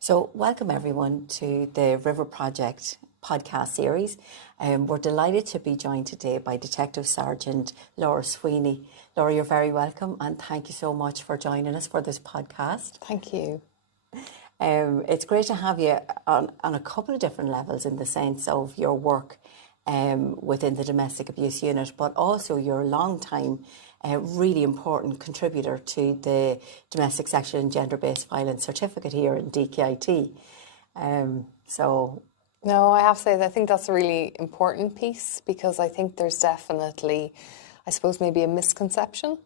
So welcome everyone to the RiVeR Project podcast series. We're delighted to be joined today by Detective Sergeant Laura Sweeney. Laura, you're very welcome and thank you so much for joining us for this podcast. Thank you. It's great to have you on a couple of different levels in the sense of your work within the domestic abuse unit, but also your long time really important contributor to the Domestic Sexual and Gender-Based Violence Certificate here in DkIT. No, I have to say that I think that's a really important piece because I think there's definitely, I suppose, maybe a misconception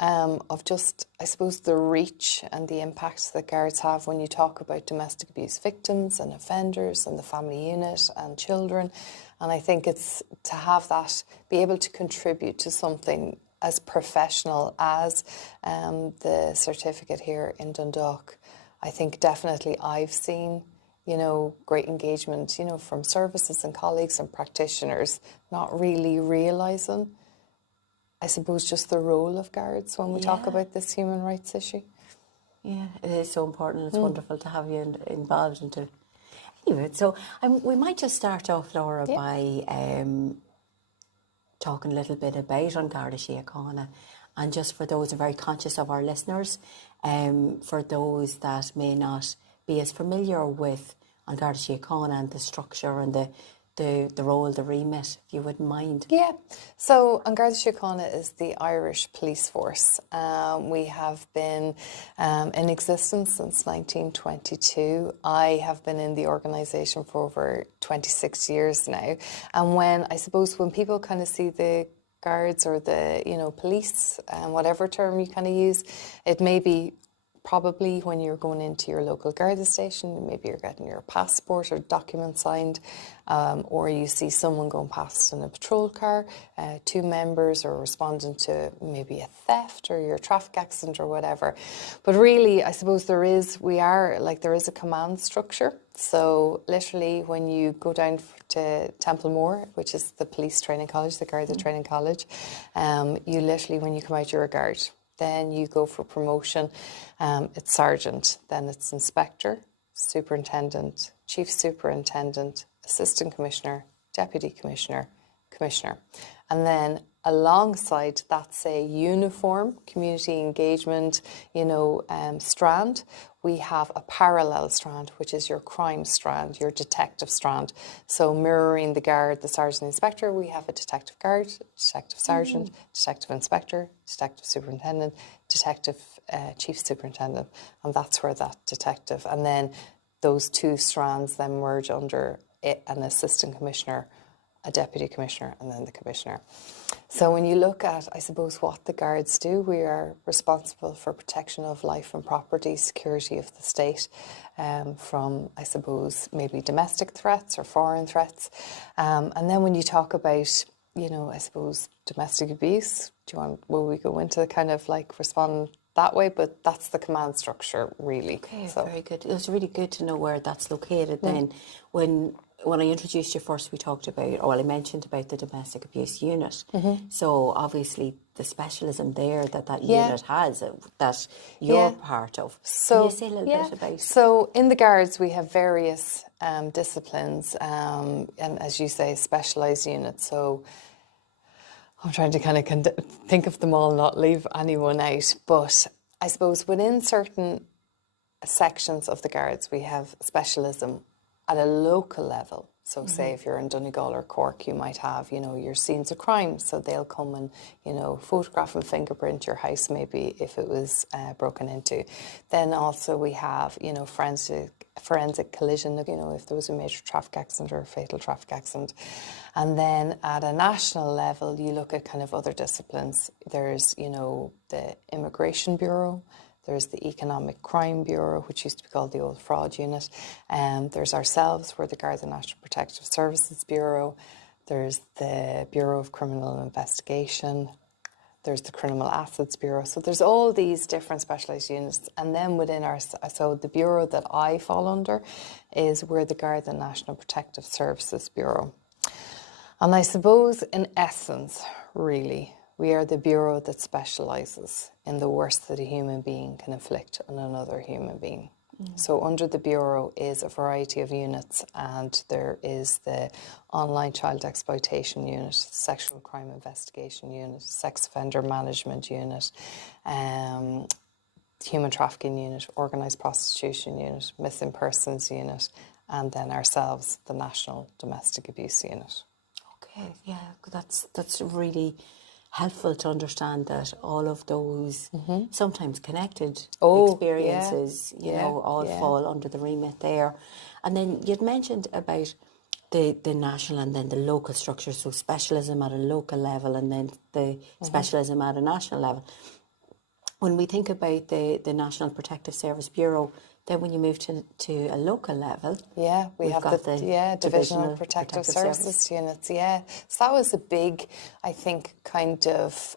of just, I suppose, the reach and the impact that guards have when you talk about domestic abuse victims and offenders and the family unit and children. And I think it's to have that, be able to contribute to something as professional as the certificate here in Dundalk. I think definitely I've seen, great engagement, from services and colleagues and practitioners not really realising, I suppose, just the role of guards when we talk about this human rights issue. Yeah, it is so important. It's wonderful to have you involved into. Anyway, so we might just start off, Laura, by talking a little bit about Garda Síochána, and just for those who are very conscious of our listeners, for those that may not be as familiar with Garda Síochána and the structure and the role, the remit, if you wouldn't mind. Yeah, so Garda Síochána is the Irish police force. We have been in existence since 1922. I have been in the organisation for over 26 years now. And when people kind of see the guards or the, police, whatever term you kind of use, it may be probably when you're going into your local Garda station, maybe you're getting your passport or document signed, or you see someone going past in a patrol car, two members, or responding to maybe a theft or your traffic accident or whatever. But really, I suppose there is a command structure. So literally when you go down to Templemore, which is the police training college, the Garda training college, you literally, when you come out, you're a guard. Then you go for promotion, it's sergeant, then it's inspector, superintendent, chief superintendent, assistant commissioner, deputy commissioner, commissioner. And then alongside that, say, uniform, community engagement, strand, we have a parallel strand, which is your crime strand, your detective strand. So mirroring the guard, the sergeant inspector, we have a detective guard, detective sergeant, detective inspector, detective superintendent, detective chief superintendent. And that's where that detective, and then those two strands then merge under an assistant commissioner, a deputy commissioner, and then the commissioner. So when you look at, I suppose, what the guards do, we are responsible for protection of life and property, security of the state, from, I suppose, maybe domestic threats or foreign threats. And then when you talk about, I suppose, domestic abuse, will we go into kind of respond that way? But that's the command structure, really. Okay, so very good. It's really good to know where that's located then. When I introduced you first, we talked about, I mentioned about the domestic abuse unit. So obviously the specialism there that unit has, that you're part of. So, can you say a little bit about? So in the guards we have various disciplines and, as you say, specialised units. So I'm trying to kind of think of them all, not leave anyone out. But I suppose within certain sections of the guards we have specialism at a local level. So say if you're in Donegal or Cork, you might have, your scenes of crime. So they'll come and, photograph and fingerprint your house maybe if it was broken into. Then also we have, forensic collision, if there was a major traffic accident or a fatal traffic accident. And then at a national level, you look at kind of other disciplines. There's, the Immigration Bureau. There's the Economic Crime Bureau, which used to be called the Old Fraud Unit. There's ourselves, we're the Garda National Protective Services Bureau. There's the Bureau of Criminal Investigation. There's the Criminal Assets Bureau. So there's all these different specialised units. And then within so the bureau that I fall under we're the Garda National Protective Services Bureau. And I suppose in essence, really, we are the bureau that specialises in the worst that a human being can inflict on another human being. So under the Bureau is a variety of units, and there is the Online Child Exploitation Unit, Sexual Crime Investigation Unit, Sex Offender Management Unit, Human Trafficking Unit, Organised Prostitution Unit, Missing Persons Unit, and then ourselves, the National Domestic Abuse Unit. Okay, yeah, that's really helpful to understand that all of those sometimes connected experiences, you know, all fall under the remit there. And then you'd mentioned about the national and then the local structure, so specialism at a local level and then the specialism at a national level. When we think about the National Protective Service Bureau, then when you move to a local level, we have the Divisional Protective Services units. Yeah, so that was a big, I think, kind of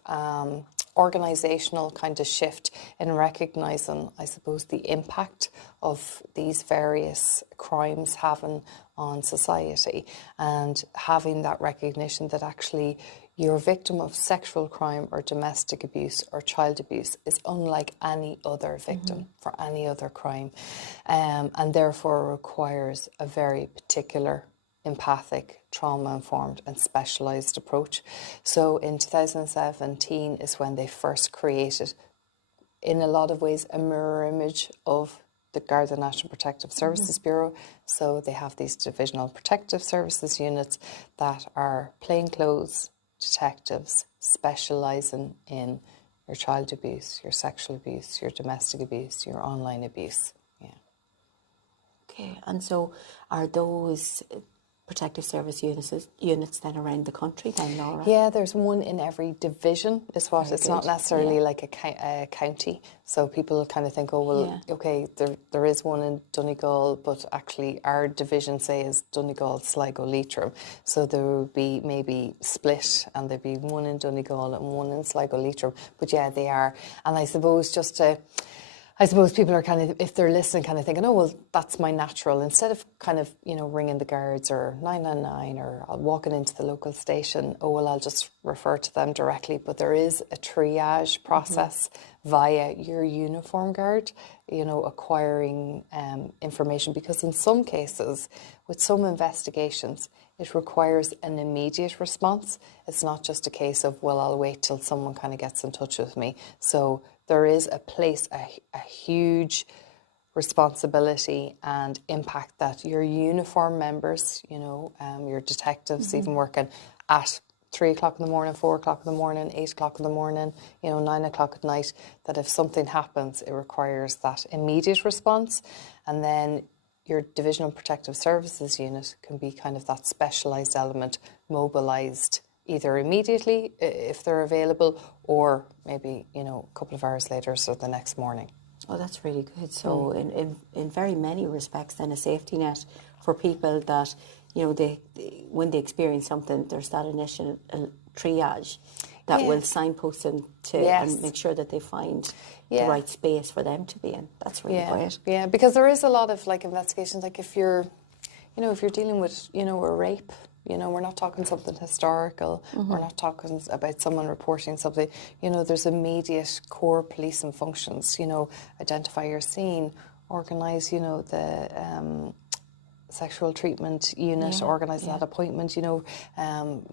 organisational kind of shift in recognising, I suppose, the impact of these various crimes having on society, and having that recognition that actually you're a victim of sexual crime or domestic abuse or child abuse is unlike any other victim for any other crime, and therefore requires a very particular, empathic, trauma-informed and specialised approach. So in 2017 is when they first created, in a lot of ways, a mirror image of the Garda National Protective Services Bureau. So they have these Divisional Protective Services units that are plainclothes detectives specialising in your child abuse, your sexual abuse, your domestic abuse, your online abuse. Yeah. Okay, and so are those protective service units then around the country then, Laura? Yeah, there's one in every division is what. Very it's good. Not necessarily like a county. So people kind of think, oh, well, okay, there is one in Donegal, but actually our division, say, is Donegal, Sligo, Leitrim. So there would be maybe split, and there'd be one in Donegal and one in Sligo, Leitrim. But yeah, they are. And I suppose I suppose people are kind of, if they're listening, kind of thinking, oh, well, that's my natural. Instead of kind of, you know, ringing the guards or 999 or walking into the local station, oh, well, I'll just refer to them directly. But there is a triage process via your uniform guard, you know, acquiring information. Because in some cases, with some investigations, it requires an immediate response. It's not just a case of, well, I'll wait till someone kind of gets in touch with me. So there is a huge responsibility and impact that your uniform members, you know, your detectives, even working at 3 o'clock in the morning, 4 o'clock in the morning, 8 o'clock in the morning, you know, 9 o'clock at night, that if something happens, it requires that immediate response. And then your Divisional Protective Services unit can be kind of that specialised element, mobilised either immediately if they're available, or maybe, you know, a couple of hours later, so the next morning. Oh, that's really good. So in very many respects then a safety net for people that, you know, when they experience something, there's that initial triage that will signpost them to and make sure that they find the right space for them to be in. That's really great. Yeah, because there is a lot of like investigations, like if you're dealing with, you know, a rape, you know, we're not talking something historical, we're not talking about someone reporting something, you know, there's immediate core policing functions, you know, identify your scene, organise, you know, the sexual treatment unit, organise that appointment, you know,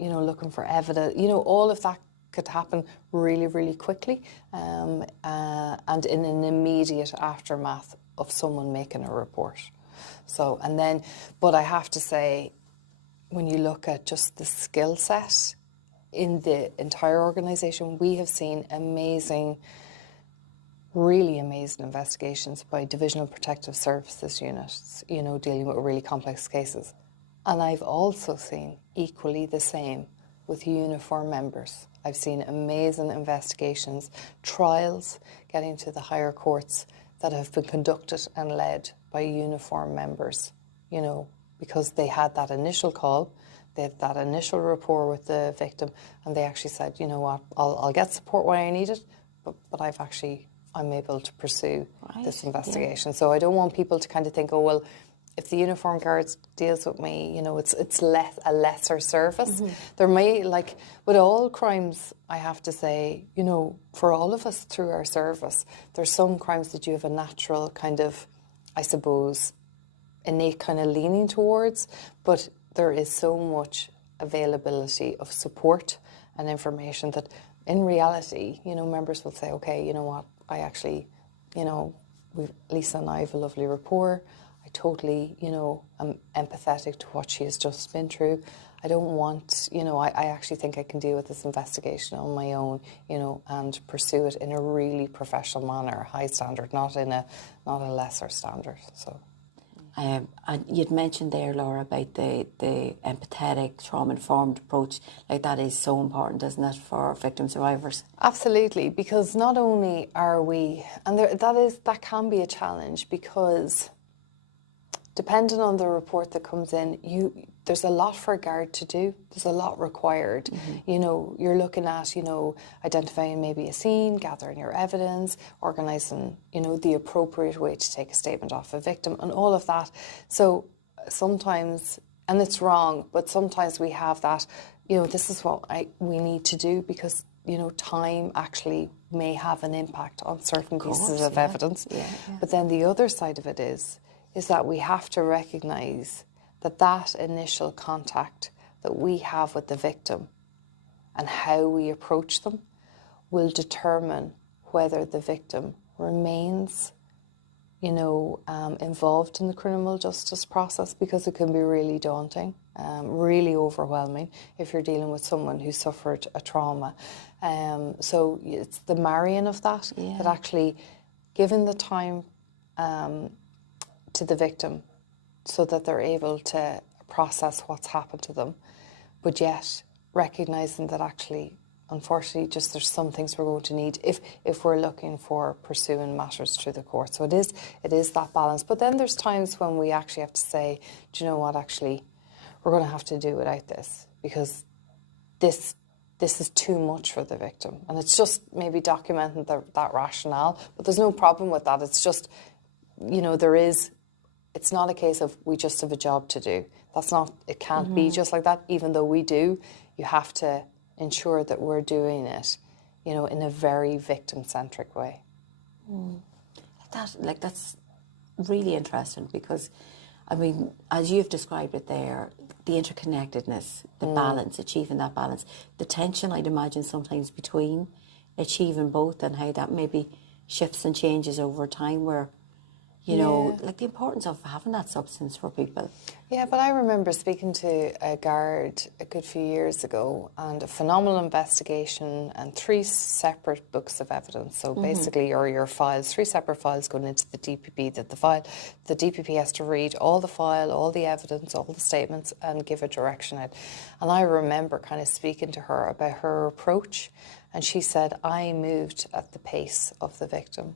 looking for evidence, you know, all of that could happen really, really quickly, and in an immediate aftermath of someone making a report. So, and then, but I have to say, when you look at just the skill set in the entire organisation, we have seen really amazing investigations by Divisional Protective Services units, you know, dealing with really complex cases. And I've also seen equally the same with uniform members. I've seen amazing investigations, trials getting to the higher courts that have been conducted and led by uniform members, you know, because they had that initial call, they had that initial rapport with the victim, and they actually said, you know what, I'll get support when I need it, but I'm able to pursue this investigation. So I don't want people to kind of think, oh, well, if the uniform guard deals with me, you know, it's a lesser service. There may, like, with all crimes, I have to say, you know, for all of us through our service, there's some crimes that you have a natural kind of I suppose, innate kind of leaning towards, but there is so much availability of support and information that in reality, you know, members will say, okay, you know what, I actually, you know, Lisa and I have a lovely rapport. I totally, you know, am empathetic to what she has just been through. I don't want, you know, I actually think I can deal with this investigation on my own, you know, and pursue it in a really professional manner, high standard, not a lesser standard. So. And you'd mentioned there, Laura, about the empathetic, trauma-informed approach. Like, that is so important, isn't it, for victim survivors? Absolutely, because not only are we, and that can be a challenge, because depending on the report that comes in, there's a lot for a guard to do. There's a lot required. Mm-hmm. You know, you're looking at, you know, identifying maybe a scene, gathering your evidence, organising, you know, the appropriate way to take a statement off a victim and all of that. So sometimes, and it's wrong, but sometimes we have that, you know, this is what we need to do because, you know, time actually may have an impact on certain pieces of evidence. Yeah. But then the other side of it is that we have to recognise that initial contact that we have with the victim and how we approach them will determine whether the victim remains, you know, involved in the criminal justice process, because it can be really daunting, really overwhelming if you're dealing with someone who suffered a trauma. So it's the marrying of that, that actually giving the time to the victim so that they're able to process what's happened to them, but yet recognising that actually, unfortunately, just there's some things we're going to need if we're looking for pursuing matters through the court. So it is that balance. But then there's times when we actually have to say, do you know what, actually, we're going to have to do without this because this is too much for the victim. And it's just maybe documenting that rationale, but there's no problem with that. It's just, you know, it's not a case of we just have a job to do. It can't be just like that, even though we do. You have to ensure that we're doing it, you know, in a very victim-centric way. That's really interesting because, I mean, as you've described it there, the interconnectedness, the balance, achieving that balance, the tension, I'd imagine, sometimes between achieving both and how that maybe shifts and changes over time where, you know, like the importance of having that substance for people. Yeah, but I remember speaking to a guard a good few years ago, and a phenomenal investigation and 3 separate books of evidence. So basically your files, 3 separate files going into the DPP, that the DPP has to read all the file, all the evidence, all the statements and give a direction out. And I remember kind of speaking to her about her approach, and she said, I moved at the pace of the victim.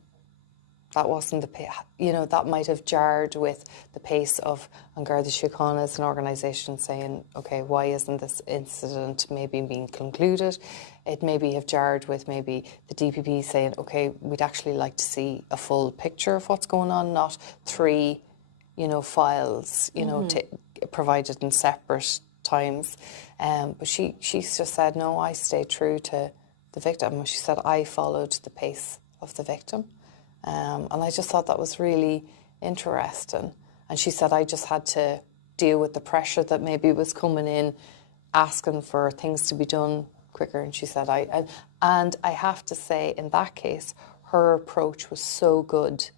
That wasn't the pace, you know, that might have jarred with the pace of Garda Síochána as an organisation saying, okay, why isn't this incident maybe being concluded? It maybe have jarred with maybe the DPP saying, okay, we'd actually like to see a full picture of what's going on, not 3, you know, files, you know, provided in separate times. But she just said, no, I stayed true to the victim. She said, I followed the pace of the victim. And I just thought that was really interesting. And she said, I just had to deal with the pressure that maybe was coming in, asking for things to be done quicker. And she said, I have to say, in that case, her approach was so good.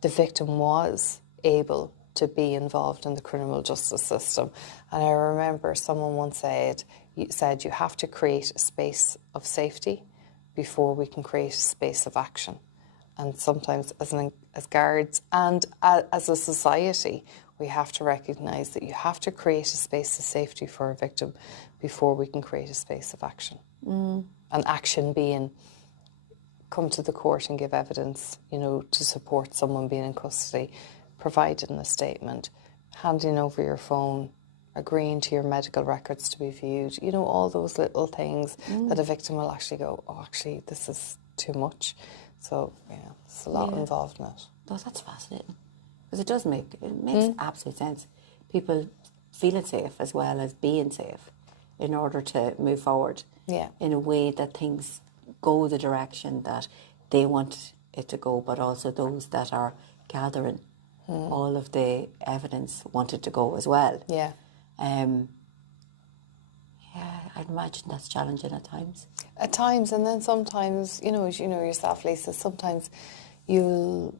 The victim was able to be involved in the criminal justice system. And I remember someone once said, you have to create a space of safety before we can create a space of action. And sometimes as guards and as a society, we have to recognise that you have to create a space of safety for a victim before we can create a space of action. And action being come to the court and give evidence, you know, to support someone being in custody, providing a statement, handing over your phone, agreeing to your medical records to be viewed, you know, all those little things that a victim will actually go, oh, actually, this is too much. So, yeah, there's a lot involved in it. No, that's fascinating. Because it makes absolute sense. People feeling safe as well as being safe in order to move forward in a way that things go the direction that they want it to go, but also those that are gathering all of the evidence wanted to go as well. Yeah. Yeah, I'd imagine that's challenging at times. At times, and then sometimes, as you know yourself, Lisa, sometimes you'll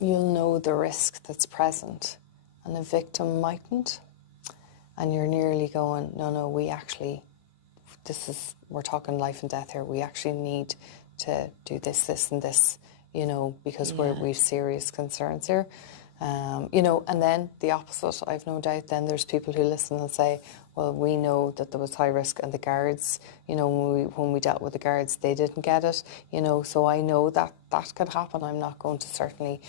know the risk that's present and a victim mightn't. And you're nearly going, no, we're talking life and death here. We actually need to do this, and this, because we've serious concerns here. And then the opposite, I've no doubt, then there's people who listen and say, well, we know that there was high risk and the guards, when we dealt with the guards, they didn't get it, so I know that could happen. I'm not going to certainly,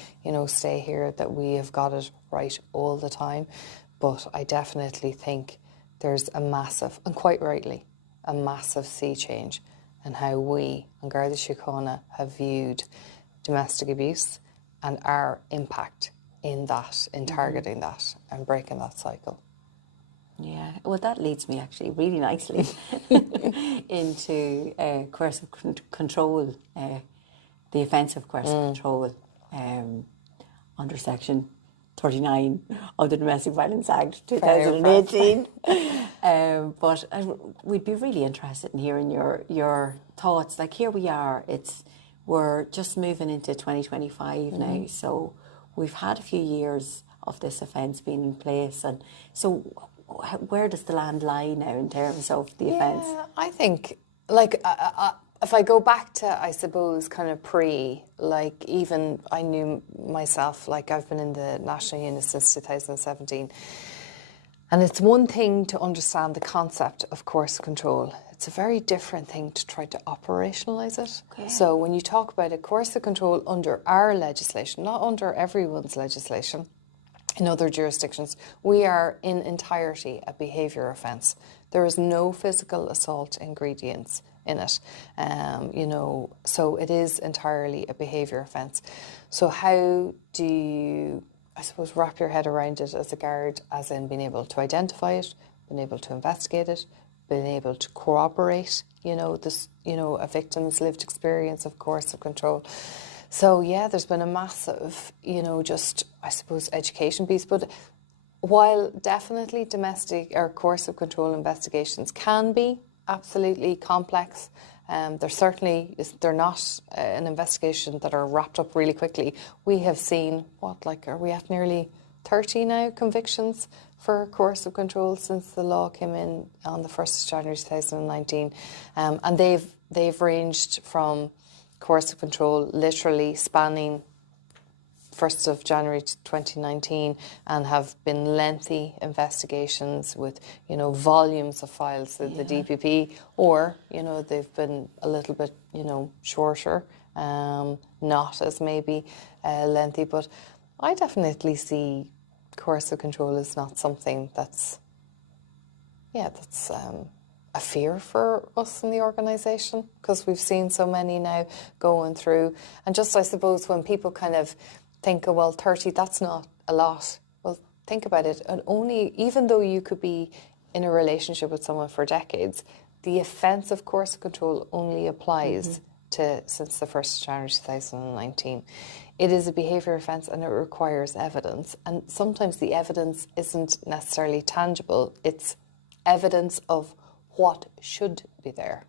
stay here that we have got it right all the time. But I definitely think there's a massive, and quite rightly, a massive sea change in how we and Garda Síochána have viewed domestic abuse and our impact in that, in targeting that and breaking that cycle. Yeah, well, that leads me actually really nicely into coercive control, the offence of coercive control under Section 39 of the Domestic Violence Act 2018. But we'd be really interested in hearing your thoughts. Like, here we are, we're just moving into 2025 now, so we've had a few years of this offence being in place, and so where does the land lie now in terms of the offence? Yeah, I think, if I go back to, I suppose, kind of even I knew myself, I've been in the National Unit since 2017. And it's one thing to understand the concept of coercive control. It's a very different thing to try to operationalise it. Okay. So when you talk about a coercive control under our legislation, not under everyone's legislation, in other jurisdictions, we are in entirety a behaviour offence. There is no physical assault ingredients in it, so it is entirely a behaviour offence. So how do you, I suppose, wrap your head around it as a guard, as in being able to identify it, being able to investigate it, being able to corroborate, a victim's lived experience of coercive control. So, yeah, there's been a massive, I suppose, education piece. But while definitely domestic or coercive control investigations can be absolutely complex, they're not an investigation that are wrapped up really quickly. We have seen, are we at nearly 30 now convictions for coercive control since the law came in on the 1st of January 2019. And they've ranged from coercive control literally spanning 1st of January 2019 and have been lengthy investigations with, volumes of files to the DPP, or, they've been a little bit, shorter, not as maybe lengthy. But I definitely see coercive control as not something that's a fear for us in the organisation, because we've seen so many now going through. And just, I suppose, when people kind of think, oh, well, 30, that's not a lot. Well, think about it. And even though you could be in a relationship with someone for decades, the offence of coercive control only applies since the 1st of January 2019. It is a behaviour offence and it requires evidence. And sometimes the evidence isn't necessarily tangible. It's evidence of what should be there,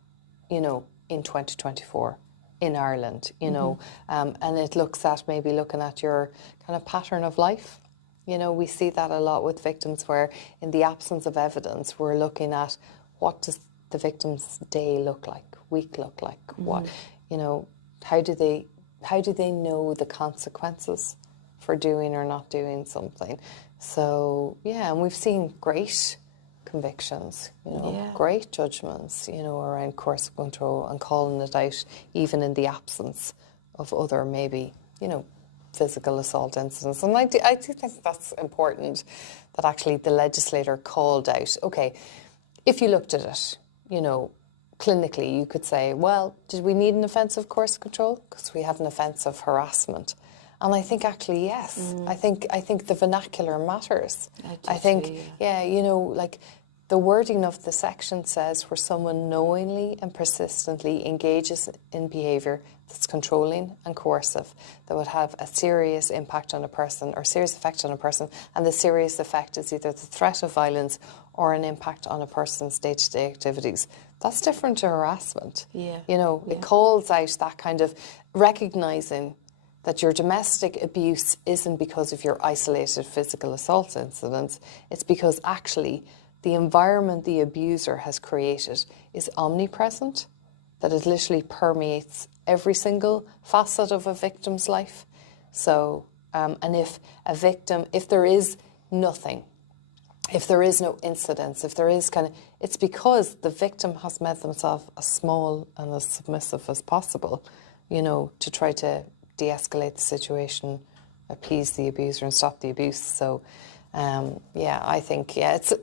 in 2024 in Ireland, and it looks at maybe looking at your kind of pattern of life. We see that a lot with victims, where in the absence of evidence, we're looking at what does the victim's day look like, week look like, what, how do they know the consequences for doing or not doing something. So, yeah, and we've seen great convictions, great judgments, around coercive control and calling it out, even in the absence of other maybe, physical assault incidents. And I do think that's important, that actually the legislator called out, okay, if you looked at it, clinically, you could say, well, did we need an offence of coercive control? Because we had an offence of harassment. And I think actually, yes. I think the vernacular matters. I think, the wording of the section says where someone knowingly and persistently engages in behaviour that's controlling and coercive, that would have a serious impact on a person or serious effect on a person, and the serious effect is either the threat of violence or an impact on a person's day-to-day activities. That's different to harassment. Yeah. You know, it calls out that kind of recognising that your domestic abuse isn't because of your isolated physical assault incidents, it's because actually the environment the abuser has created is omnipresent, that it literally permeates every single facet of a victim's life. So, and if a victim, if there is nothing, if there is no incidents, if there is it's because the victim has made themselves as small and as submissive as possible, you know, to try to de-escalate the situation, appease the abuser and stop the abuse. So, I think, it's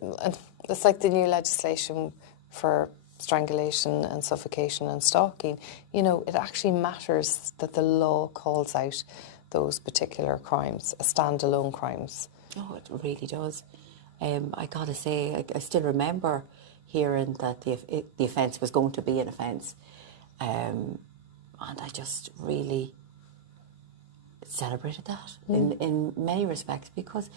like the new legislation for strangulation and suffocation and stalking. You know, it actually matters that the law calls out those particular crimes as standalone crimes. Oh, it really does. I got to say, I still remember hearing that the offence was going to be an offence. And I just really celebrated that in many respects, because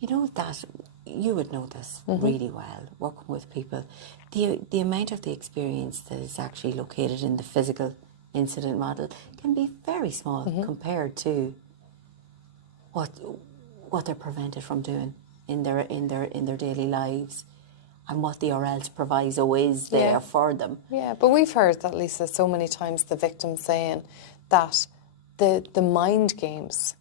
you know that you would know this really well, working with people. The amount of the experience that is actually located in the physical incident model can be very small compared to what they're prevented from doing in their daily lives, and what the or else proviso is there for them. Yeah, but we've heard that, Lisa, so many times, the victim saying that the mind games,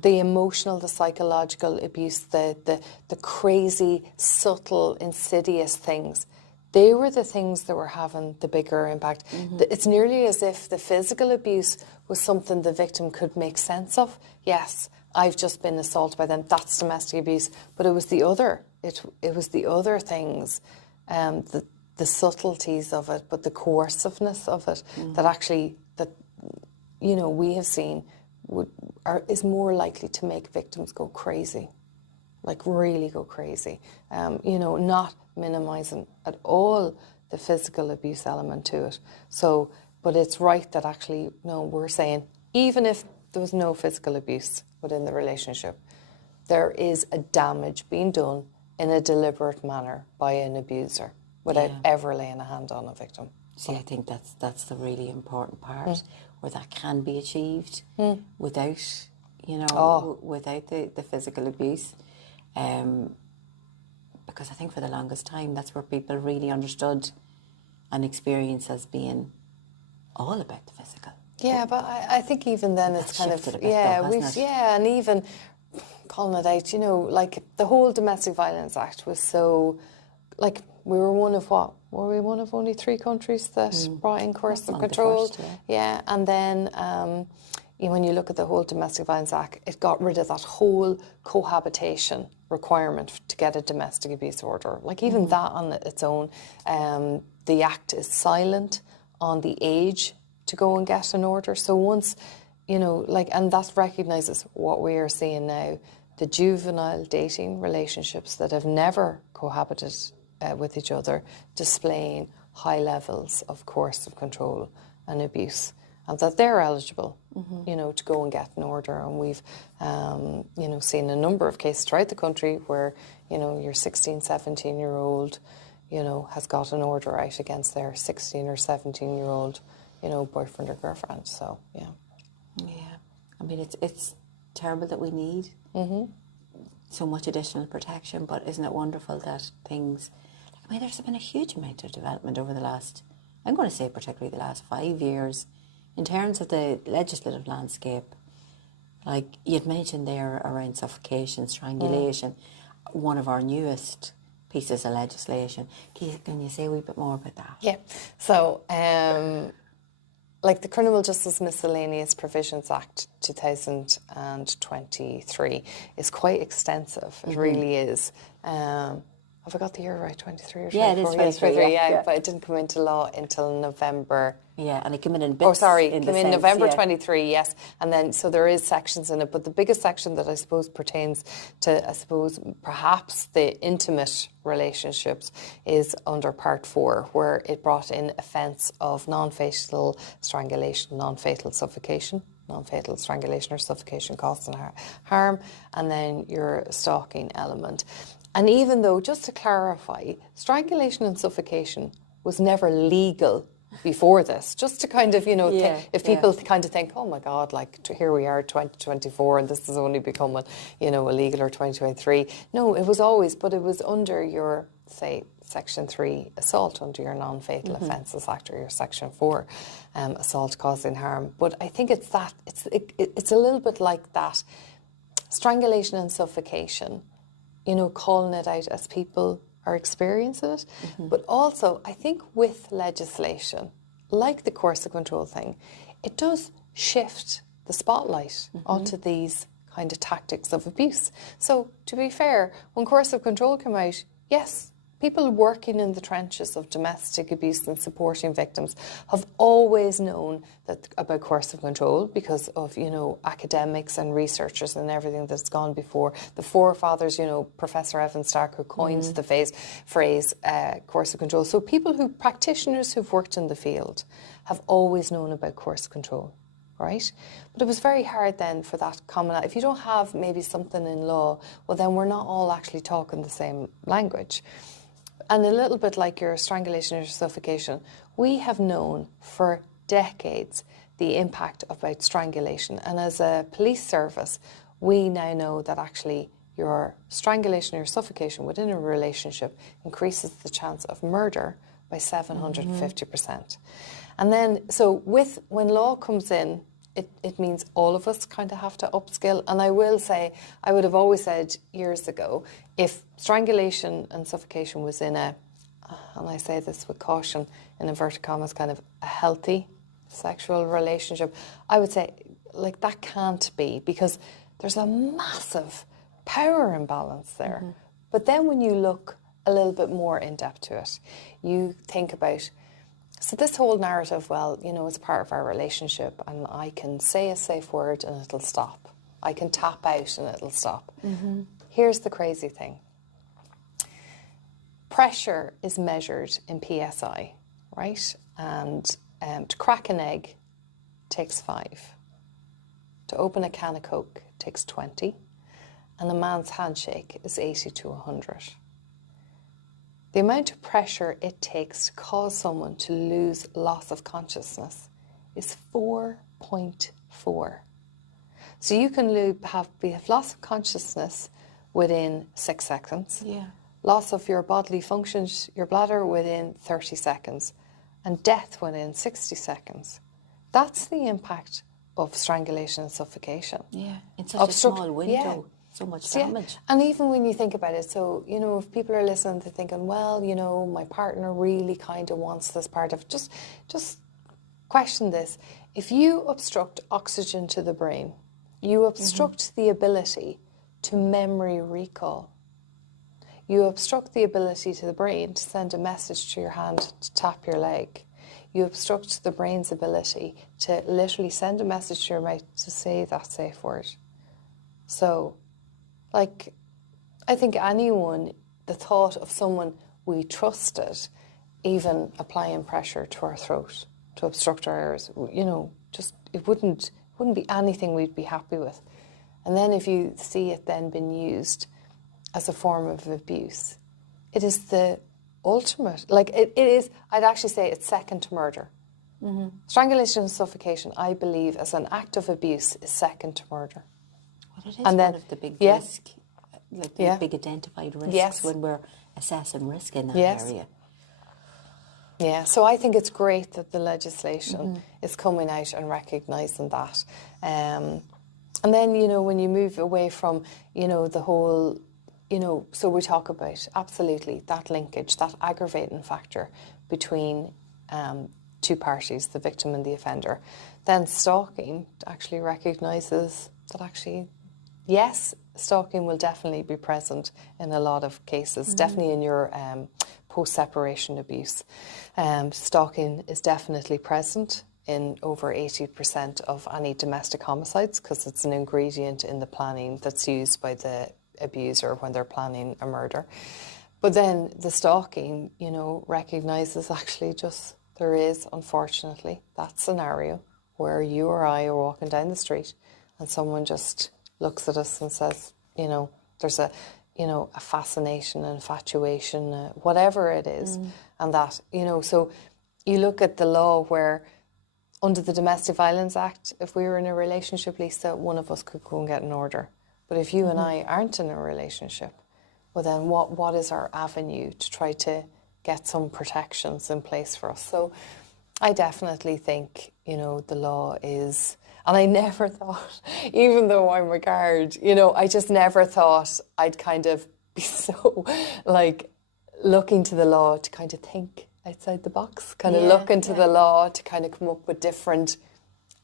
the emotional, the psychological abuse, the crazy, subtle, insidious things, they were the things that were having the bigger impact. It's nearly as if the physical abuse was something the victim could make sense of. Yes, I've just been assaulted by them, that's domestic abuse. But it was the other. It was the other things, the subtleties of it, but the coerciveness of it that actually, you know, we have seen is more likely to make victims go crazy, like really go crazy. You know, not minimising at all the physical abuse element to it. So, but it's right that actually, no, we're saying, even if there was no physical abuse within the relationship, there is a damage being done in a deliberate manner by an abuser without ever laying a hand on a victim. See, I think that's the really important part, where that can be achieved without, you know, without the physical abuse. Because I think for the longest time, that's where people really understood and experienced as being all about the physical. Yeah, but I think even then it's kind of, and even calling it out, you know, like the whole Domestic Violence Act was so, like, we were one of what? Were we one of only 3 countries that brought in coercive control? And then when you look at the whole Domestic Violence Act, it got rid of that whole cohabitation requirement to get a domestic abuse order. Like even that on its own, the Act is silent on the age to go and get an order. So once, you know, like, and that recognises what we are seeing now, the juvenile dating relationships that have never cohabited with each other, displaying high levels of coercive control and abuse, and that they're eligible, you know, to go and get an order. And we've, you know, seen a number of cases throughout the country where, you know, your 16, 17-year-old, you know, has got an order out against their 16 or 17-year-old, you know, boyfriend or girlfriend. So, yeah. Yeah. I mean, it's terrible that we need so much additional protection, but isn't it wonderful that things... I mean, there's been a huge amount of development over the last, I'm going to say particularly the last 5 years, in terms of the legislative landscape. Like you'd mentioned there around suffocation, strangulation, one of our newest pieces of legislation. Can you say a wee bit more about that? Yeah. So, like the Criminal Justice Miscellaneous Provisions Act 2023 is quite extensive. It really is. have I got the year right, 23 or 24? Yeah, it is 23, yeah. But it didn't come into law until November. Yeah, and it came in bits. Oh, sorry, came in Sense, November 23, yes. And then, so there is sections in it, but the biggest section that I suppose pertains to, I suppose, perhaps the intimate relationships is under Part 4, where it brought in offence of non-fatal strangulation, non-fatal suffocation, non-fatal strangulation or suffocation causing harm, and then your stalking element. And even though, just to clarify, strangulation and suffocation was never legal before this, just to kind of, if people kind of think, oh my God, like here we are 2024 and this is only becoming, illegal, or 2023. No, it was always, but it was under your, say, Section 3 assault, under your non-fatal offences act, or your Section 4 assault causing harm. But I think it's that, it's a little bit like that. Strangulation and suffocation, calling it out as people are experiencing it. But also, I think with legislation, like the coercive control thing, it does shift the spotlight onto these kind of tactics of abuse. So, to be fair, when coercive control came out, yes, people working in the trenches of domestic abuse and supporting victims have always known about coercive control because of, academics and researchers and everything that's gone before. The forefathers, Professor Evan Stark, who coined the phrase coercive control. So practitioners who've worked in the field have always known about coercive control, right? But it was very hard then for that common... If you don't have maybe something in law, well, then we're not all actually talking the same language. And a little bit like your strangulation or suffocation, we have known for decades the impact about strangulation. And as a police service, we now know that actually your strangulation or suffocation within a relationship increases the chance of murder by 750%. And then, so when law comes in, it means all of us kind of have to upskill. And I will say, I would have always said years ago, if strangulation and suffocation was in and I say this with caution, in inverted commas, kind of a healthy sexual relationship, I would say, like, that can't be, because there's a massive power imbalance there. But then when you look a little bit more in depth to it, you think about, so this whole narrative, well, it's part of our relationship and I can say a safe word and it'll stop. I can tap out and it'll stop. Here's the crazy thing. Pressure is measured in PSI, right? And to crack an egg takes 5. To open a can of Coke takes 20. And a man's handshake is 80 to 100. The amount of pressure it takes to cause someone to lose loss of consciousness is 4.4. So you can have loss of consciousness within 6 seconds. Yeah. Loss of your bodily functions, your bladder, within 30 seconds. And death within 60 seconds. That's the impact of strangulation and suffocation. Yeah, in such a small window. Yeah. So much damage. Yeah. And even when you think about it, so, if people are listening, they're thinking, well, my partner really kind of wants this part of... Just question this. If you obstruct oxygen to the brain, you obstruct the ability to memory recall. You obstruct the ability to the brain to send a message to your hand to tap your leg. You obstruct the brain's ability to literally send a message to your mouth to say that safe word. So... I think anyone, the thought of someone we trusted, even applying pressure to our throat to obstruct our ears, it wouldn't be anything we'd be happy with. And then if you see it then being used as a form of abuse, it is the ultimate, it is, I'd actually say it's second to murder. Strangulation and suffocation, I believe, as an act of abuse, is second to murder. Well, it is one of the big risks, the big identified risks when we're assessing risk in that area. Yeah, so I think it's great that the legislation is coming out and recognising that. And then, when you move away from, the whole, so we talk about, absolutely, that linkage, that aggravating factor between two parties, the victim and the offender. Then stalking actually recognises that actually yes, stalking will definitely be present in a lot of cases, definitely in your post-separation abuse. Stalking is definitely present in over 80% of any domestic homicides because it's an ingredient in the planning that's used by the abuser when they're planning a murder. But then the stalking, you know, recognises actually just there is, unfortunately, that scenario where you or I are walking down the street and someone just looks at us and says, you know, there's a fascination, an infatuation, whatever it is. And that, you know, so you look at the law where under the Domestic Violence Act, if we were in a relationship, Lisa, one of us could go and get an order. But if you and I aren't in a relationship, well then what is our avenue to try to get some protections in place for us? So I definitely think, you know, the law is, and I never thought, even though I'm a guard, you know, I just never thought I'd kind of be so like looking to the law to kind of think outside the box, kind of look into the law to kind of come up with different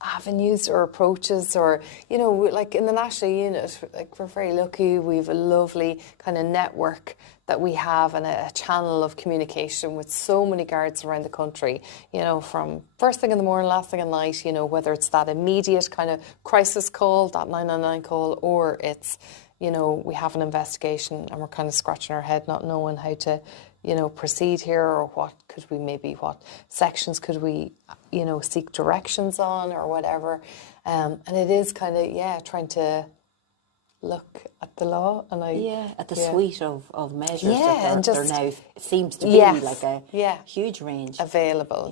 avenues or approaches, or, you know, like in the national unit, like we're very lucky, we've a lovely kind of network that we have and a channel of communication with so many guards around the country, you know, from first thing in the morning, last thing at night, you know, whether it's that immediate kind of crisis call, that 999 call, or it's, you know, we have an investigation and we're kind of scratching our head not knowing how to, you know, proceed here, or what sections could we, you know, seek directions on or whatever. And it is kind of, trying to look at the law and at the suite of measures and that there now seems to be like a huge range available.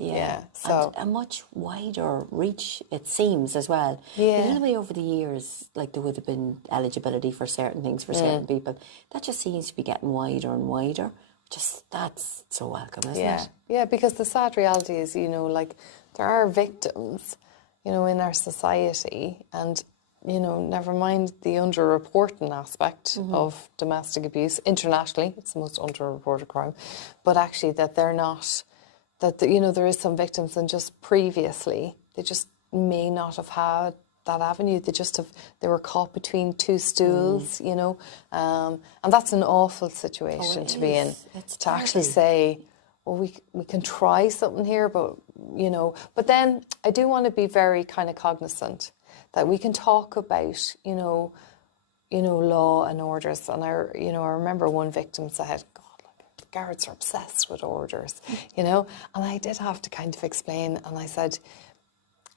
So and a much wider reach, it seems, as well. A little way over the years, like there would have been eligibility for certain things for certain people. That just seems to be getting wider and wider. Just that's so welcome, isn't it? Yeah, because the sad reality is, you know, like there are victims, you know, in our society, and, you know, never mind the underreporting aspect of domestic abuse internationally, it's the most underreported crime, but actually that they're not, that, you know, there is some victims and just previously they just may not have had that avenue. They were caught between two stools, you know, and that's an awful situation to be in. It's to actually say, well, we can try something here, but, you know, but then I do want to be very kind of cognizant that we can talk about, you know, law and orders. And I remember one victim said, God, like, the guards are obsessed with orders, you know, and I did have to kind of explain, and I said,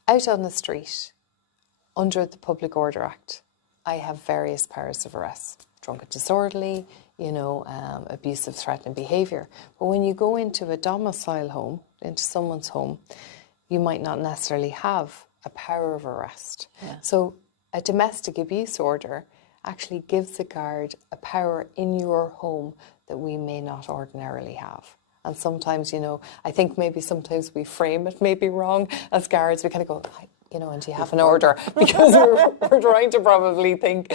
out on the street, under the Public Order Act, I have various powers of arrest. Drunk and disorderly, you know, abusive, threatening behaviour. But when you go into a domicile home, into someone's home, you might not necessarily have a power of arrest. So a domestic abuse order actually gives the guard a power in your home that we may not ordinarily have. And sometimes, you know, I think maybe sometimes we frame it maybe wrong as guards. We kind of go, you know, and do you have an order? Because we're trying to probably think,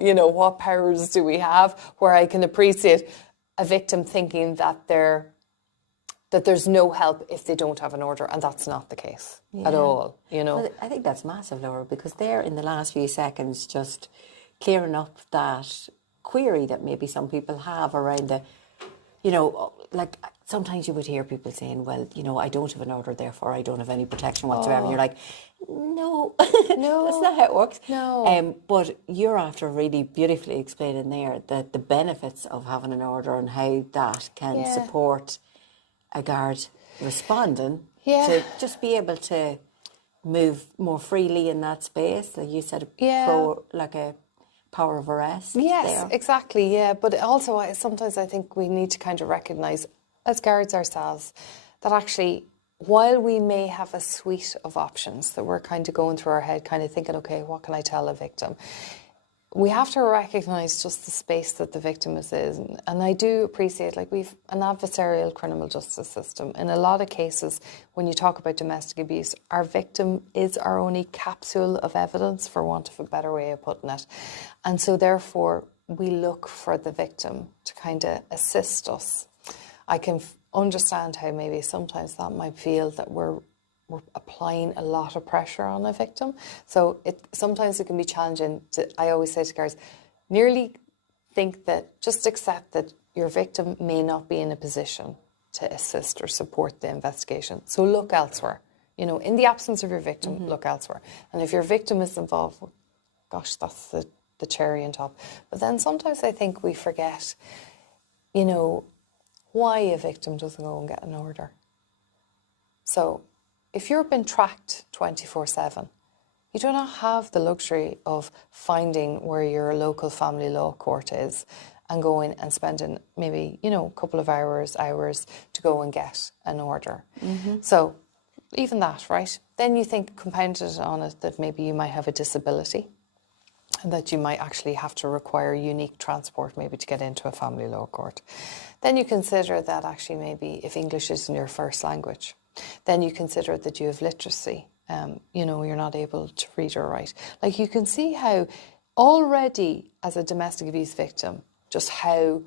you know, what powers do we have? Where I can appreciate a victim thinking that there's no help if they don't have an order, and that's not the case at all, you know. Well, I think that's massive, Laura, because there in the last few seconds just clearing up that query that maybe some people have around the, you know, like sometimes you would hear people saying, well, you know, I don't have an order, therefore I don't have any protection whatsoever. And you're like, no, that's not how it works. No. But you're after really beautifully explaining there that the benefits of having an order and how that can support a guard responding to just be able to move more freely in that space. Like you said, like a power of arrest. Yes, exactly, yeah. But also sometimes I think we need to kind of recognise as guards ourselves that actually while we may have a suite of options that we're kind of going through our head, kind of thinking, okay, what can I tell a victim? We have to recognise just the space that the victim is in. And I do appreciate, like, we've an adversarial criminal justice system. In a lot of cases, when you talk about domestic abuse, our victim is our only capsule of evidence, for want of a better way of putting it. And so therefore, we look for the victim to kind of assist us. I can understand how maybe sometimes that might feel that we're we're applying a lot of pressure on a victim. So sometimes it can be challenging. I always say to guards, nearly think that, just accept that your victim may not be in a position to assist or support the investigation. So look elsewhere. You know, in the absence of your victim, look elsewhere. And if your victim is involved, well, gosh, that's the cherry on top. But then sometimes I think we forget, you know, why a victim doesn't go and get an order. So if you're being tracked 24/7, you do not have the luxury of finding where your local family law court is and going and spending maybe, you know, a couple of hours to go and get an order. So even that, right? Then you think, compounded on it, that maybe you might have a disability and that you might actually have to require unique transport maybe to get into a family law court. Then you consider that actually maybe if English isn't your first language, then you consider that you have literacy. You know, you're not able to read or write. Like, you can see how already as a domestic abuse victim, just how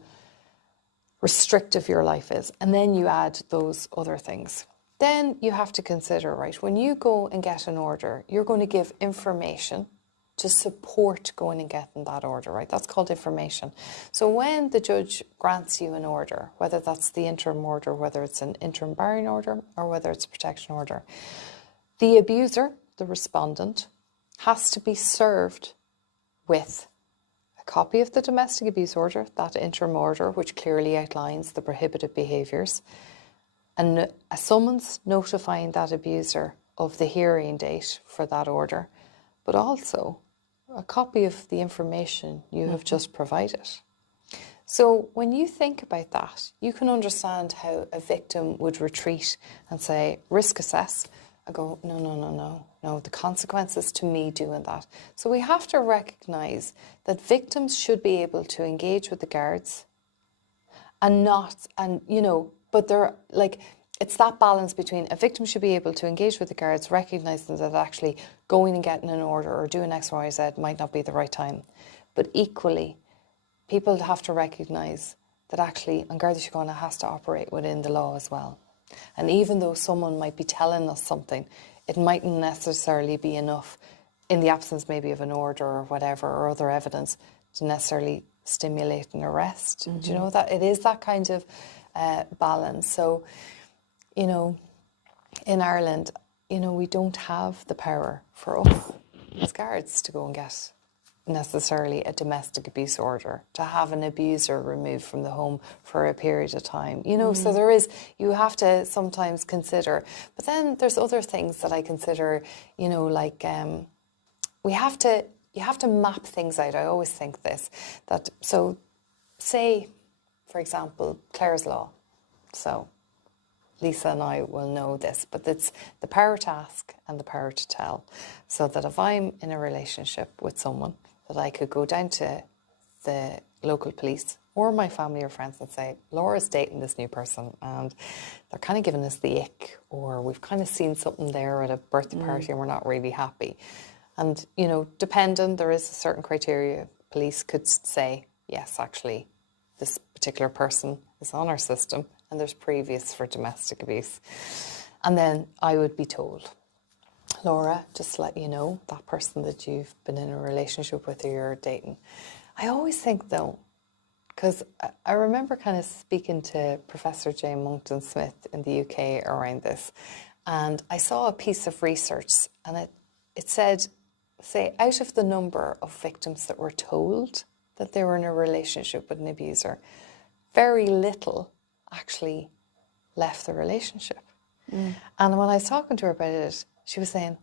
restrictive your life is. And then you add those other things. Then you have to consider, right, when you go and get an order, you're going to give information to support going and getting that order, right? That's called information. So when the judge grants you an order, whether that's the interim order, whether it's an interim barring order, or whether it's a protection order, the abuser, the respondent, has to be served with a copy of the domestic abuse order, that interim order, which clearly outlines the prohibited behaviours, and a summons notifying that abuser of the hearing date for that order, but also a copy of the information you have just provided. So when you think about that, you can understand how a victim would retreat and say, risk assess. I go, no, the consequences to me doing that. So we have to recognise that victims should be able to engage with the guards but they're like, it's that balance between a victim should be able to engage with the guards, recognising that actually going and getting an order or doing X, Y, Z might not be the right time. But equally, people have to recognise that actually Garda Síochána has to operate within the law as well. And even though someone might be telling us something, it mightn't necessarily be enough in the absence maybe of an order or whatever, or other evidence, to necessarily stimulate an arrest. Do you know that? It is that kind of balance. So, you know, in Ireland, you know, we don't have the power for us as guards to go and get necessarily a domestic abuse order, to have an abuser removed from the home for a period of time, you know. So there is, you have to sometimes consider, but then there's other things that I consider, you know, like you have to map things out. I always think this, that, so say, for example, Clare's Law. So Lisa and I will know this, but it's the power to ask and the power to tell. So that if I'm in a relationship with someone, that I could go down to the local police or my family or friends and say, Laura's dating this new person and they're kind of giving us the ick, or we've kind of seen something there at a birthday party and we're not really happy. And, you know, depending, there is a certain criteria. Police could say, yes, actually, this particular person is on our system and there's previous for domestic abuse. And then I would be told, Laura, just to let you know, that person that you've been in a relationship with or you're dating. I always think, though, because I remember kind of speaking to Professor Jane Monckton-Smith in the UK around this, and I saw a piece of research, and it said, say, out of the number of victims that were told that they were in a relationship with an abuser, very little actually left the relationship. And when I was talking to her about it, she was saying,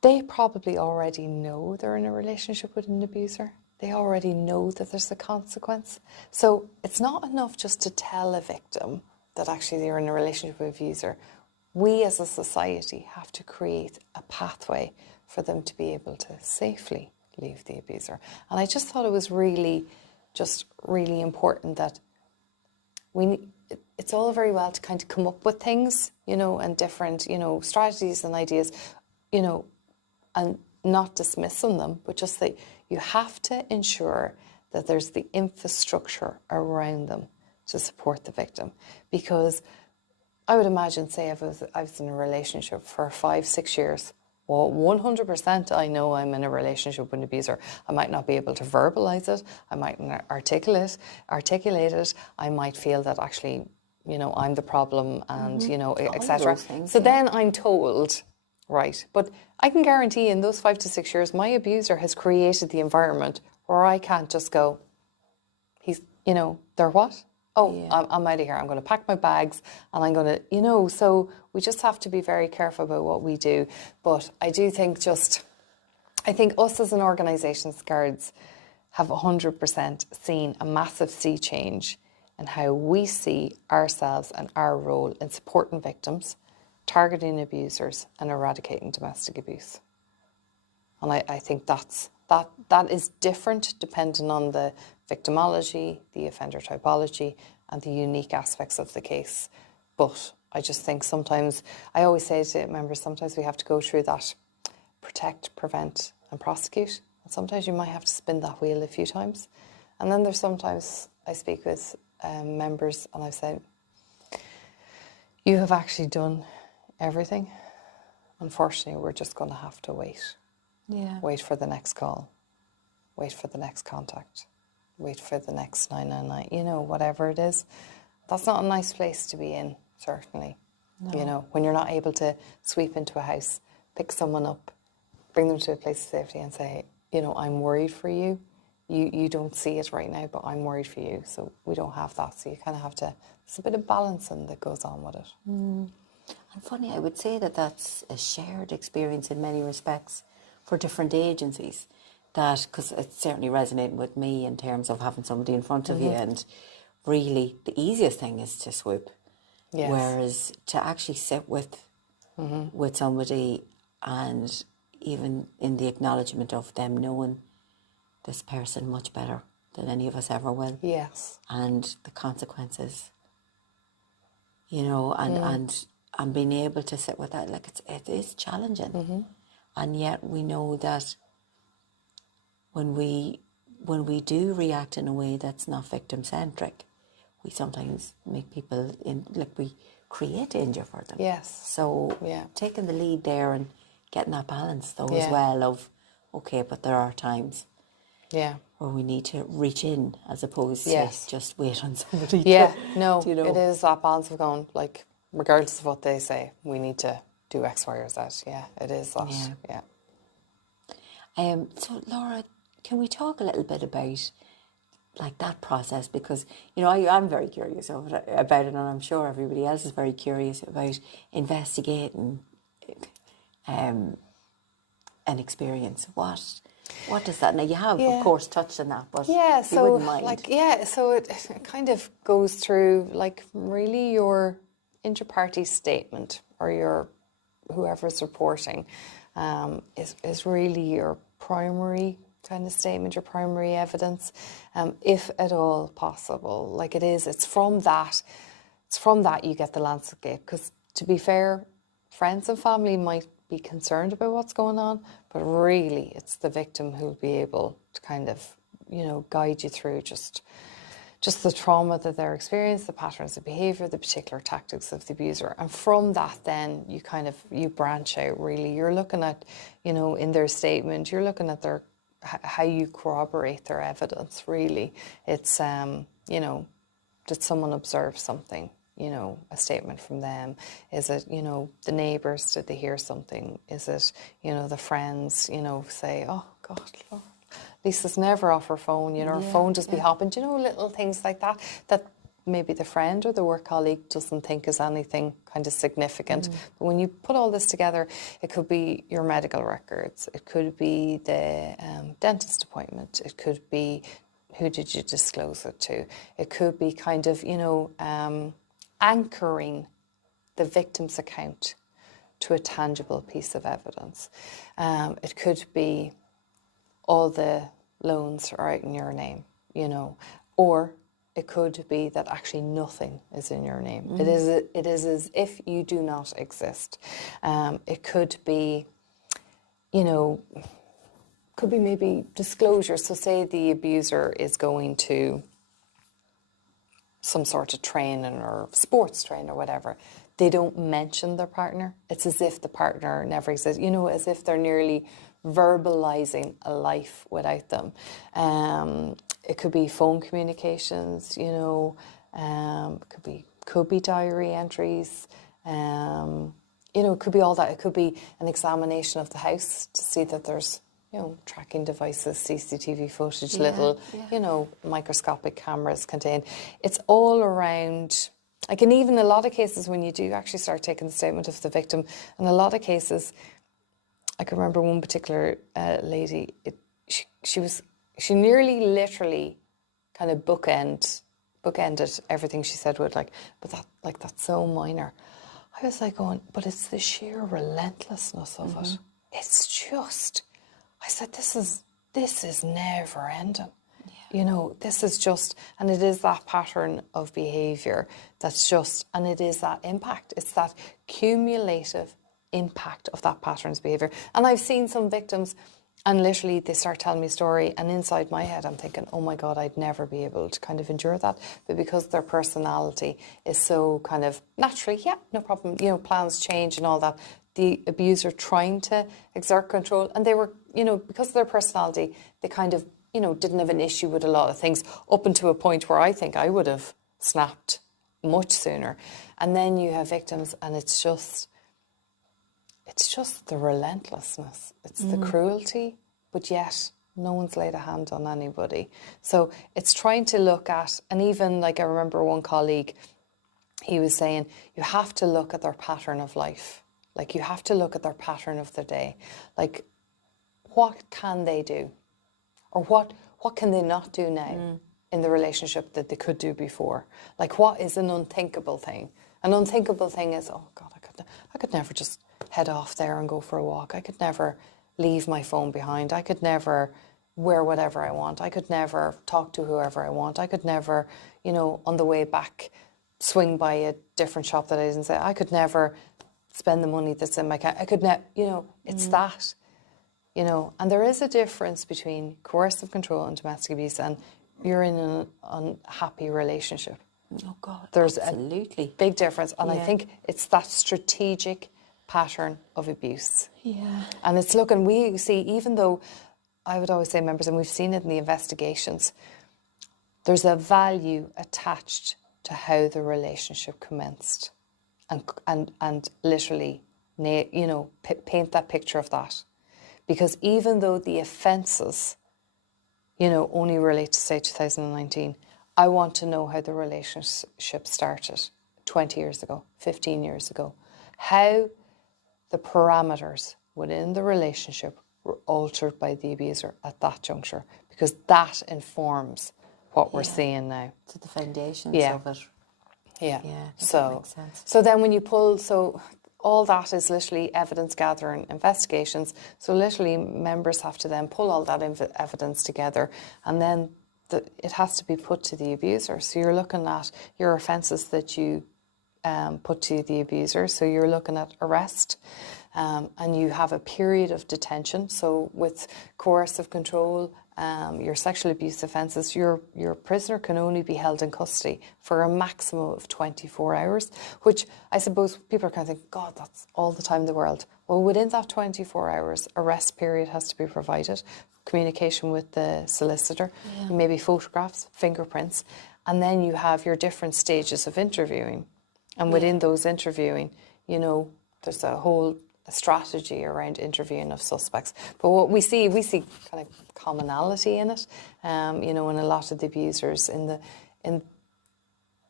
they probably already know they're in a relationship with an abuser. They already know that there's a consequence. So it's not enough just to tell a victim that actually they're in a relationship with an abuser. We as a society have to create a pathway for them to be able to safely leave the abuser. And I just thought it was really important that it's all very well to kind of come up with things, you know, and different, you know, strategies and ideas, you know, and not dismissing them, but just that you have to ensure that there's the infrastructure around them to support the victim. Because I would imagine, say, if I was in a relationship for 5-6 years, well, 100% I know I'm in a relationship with an abuser. I might not be able to verbalise it. I might not articulate it. I might feel that actually, you know, I'm the problem and, you know, etc. So then I'm told, right, but I can guarantee in those 5 to 6 years, my abuser has created the environment where I can't just go, he's, you know, they're what? Oh, I'm out of here. I'm going to pack my bags and I'm going to, you know, so we just have to be very careful about what we do. But I do think I think us as an organisation, Guards, have 100% seen a massive sea change in how we see ourselves and our role in supporting victims, targeting abusers and eradicating domestic abuse. And I think that is different depending on the victimology, the offender typology, and the unique aspects of the case. But I just think sometimes, I always say to members, sometimes we have to go through that protect, prevent, and prosecute. And sometimes you might have to spin that wheel a few times. And then there's sometimes I speak with members and I've said, you have actually done everything. Unfortunately, we're just going to have to wait. Yeah. Wait for the next call. Wait for the next contact. Wait for the next 999. You know, whatever it is. That's not a nice place to be in, certainly. No. You know, when you're not able to sweep into a house, pick someone up, bring them to a place of safety and say, you know, I'm worried for you. You don't see it right now, but I'm worried for you. So we don't have that. So you kind of have to, there's a bit of balancing that goes on with it. And funny, I would say that that's a shared experience in many respects for different agencies. That, because it's certainly resonating with me in terms of having somebody in front of you, and really the easiest thing is to swoop. Yes. Whereas to actually sit with somebody and even in the acknowledgement of them knowing this person much better than any of us ever will. Yes. And the consequences, you know, and being able to sit with that, like it is challenging. And yet we know that when we do react in a way that's not victim-centric, we sometimes make people, we create danger for them. Yes. So taking the lead there and getting that balance though as well of, okay, but there are times where we need to reach in as opposed to just wait on somebody to, no, you know. It is that balance of going, like, regardless of what they say, we need to do X, Y, or Z. Yeah, it is that. So Laura, can we talk a little bit about like that process? Because, you know, I'm very curious about it, and I'm sure everybody else is very curious about investigating an experience. What does that? Now you have, of course, touched on that, but you wouldn't mind. So it kind of goes through like really your inter-party statement or your whoever's reporting is really your primary kind of statement, your primary evidence, if at all possible. Like it's from that you get the landscape. Because to be fair, friends and family might be concerned about what's going on, but really it's the victim who'll be able to kind of, you know, guide you through just the trauma that they're experiencing, the patterns of behaviour, the particular tactics of the abuser. And from that then you branch out really. You're looking at, you know, in their statement, you're looking at how you corroborate their evidence really. It's, you know, did someone observe something? You know, a statement from them? Is it, you know, the neighbours, did they hear something? Is it, you know, the friends, you know, say, oh God, Lord, Lisa's never off her phone, you know, her phone just be hopping. Do you know, little things like that maybe the friend or the work colleague doesn't think is anything kind of significant. But when you put all this together, it could be your medical records, it could be the dentist appointment, it could be who did you disclose it to, it could be kind of, you know, anchoring the victim's account to a tangible piece of evidence. It could be all the loans are out in your name, you know, or it could be that actually nothing is in your name. It is as if you do not exist. It could be, you know, could be maybe disclosure. So say the abuser is going to some sort of training or sports training or whatever, they don't mention their partner. It's as if the partner never exists, you know, as if they're nearly verbalizing a life without them. It could be phone communications, you know, could be diary entries, you know, it could be all that. It could be an examination of the house to see that there's, you know, tracking devices, CCTV footage, you know, microscopic cameras contained. It's all around, like, in even a lot of cases when you do actually start taking the statement of the victim, in a lot of cases, I can remember one particular lady, she nearly literally kind of bookended everything she said with but that's so minor. I was like going, but it's the sheer relentlessness of it. It's just, I said, this is never ending. Yeah. You know, this is just, and it is that pattern of behaviour that's just, and it is that impact. It's that cumulative impact of that pattern's behaviour. And I've seen some victims, and literally they start telling me a story, and inside my head I'm thinking, oh my God, I'd never be able to kind of endure that. But because their personality is so kind of naturally, yeah, no problem, you know, plans change and all that, the abuser trying to exert control, and they were, you know, because of their personality, they kind of, you know, didn't have an issue with a lot of things up until a point where I think I would have snapped much sooner. And then you have victims, and it's just the relentlessness. It's the cruelty, but yet no one's laid a hand on anybody. So it's trying to look at, and even like I remember one colleague, he was saying, you have to look at their pattern of life. Like, you have to look at their pattern of the day. Like, what can they do? Or what can they not do now in the relationship that they could do before? Like, what is an unthinkable thing? An unthinkable thing is, oh God, I could never just head off there and go for a walk. I could never leave my phone behind. I could never wear whatever I want. I could never talk to whoever I want. I could never, you know, on the way back, swing by a different shop that I didn't say. I could never spend the money that's in my account. I could never, you know, it's that, you know. And there is a difference between coercive control and domestic abuse, and you're in an unhappy relationship. Oh God, there's absolutely a big difference. And I think it's that strategic pattern of abuse. Yeah. And it's, look, and we see, even though I would always say members, and we've seen it in the investigations, there's a value attached to how the relationship commenced, and literally, you know, paint that picture of that. Because even though the offences, you know, only relate to, say, 2019, I want to know how the relationship started 20 years ago, 15 years ago. How the parameters within the relationship were altered by the abuser at that juncture, because that informs what we're seeing now. So the foundations of it. Yeah. Yeah. So, that makes sense. So then when you pull, so all that is literally evidence gathering, investigations. So literally members have to then pull all that evidence together, and then it has to be put to the abuser. So you're looking at your offences that you put to the abuser. So you're looking at arrest, and you have a period of detention. So with coercive control, your sexual abuse offences, your prisoner can only be held in custody for a maximum of 24 hours, which I suppose people are kind of thinking, God, that's all the time in the world. Well, within that 24 hours, a rest period has to be provided, communication with the solicitor, maybe photographs, fingerprints, and then you have your different stages of interviewing. And within those interviewing, you know, there's a whole strategy around interviewing of suspects. But what we see kind of commonality in it, you know, in a lot of the abusers, in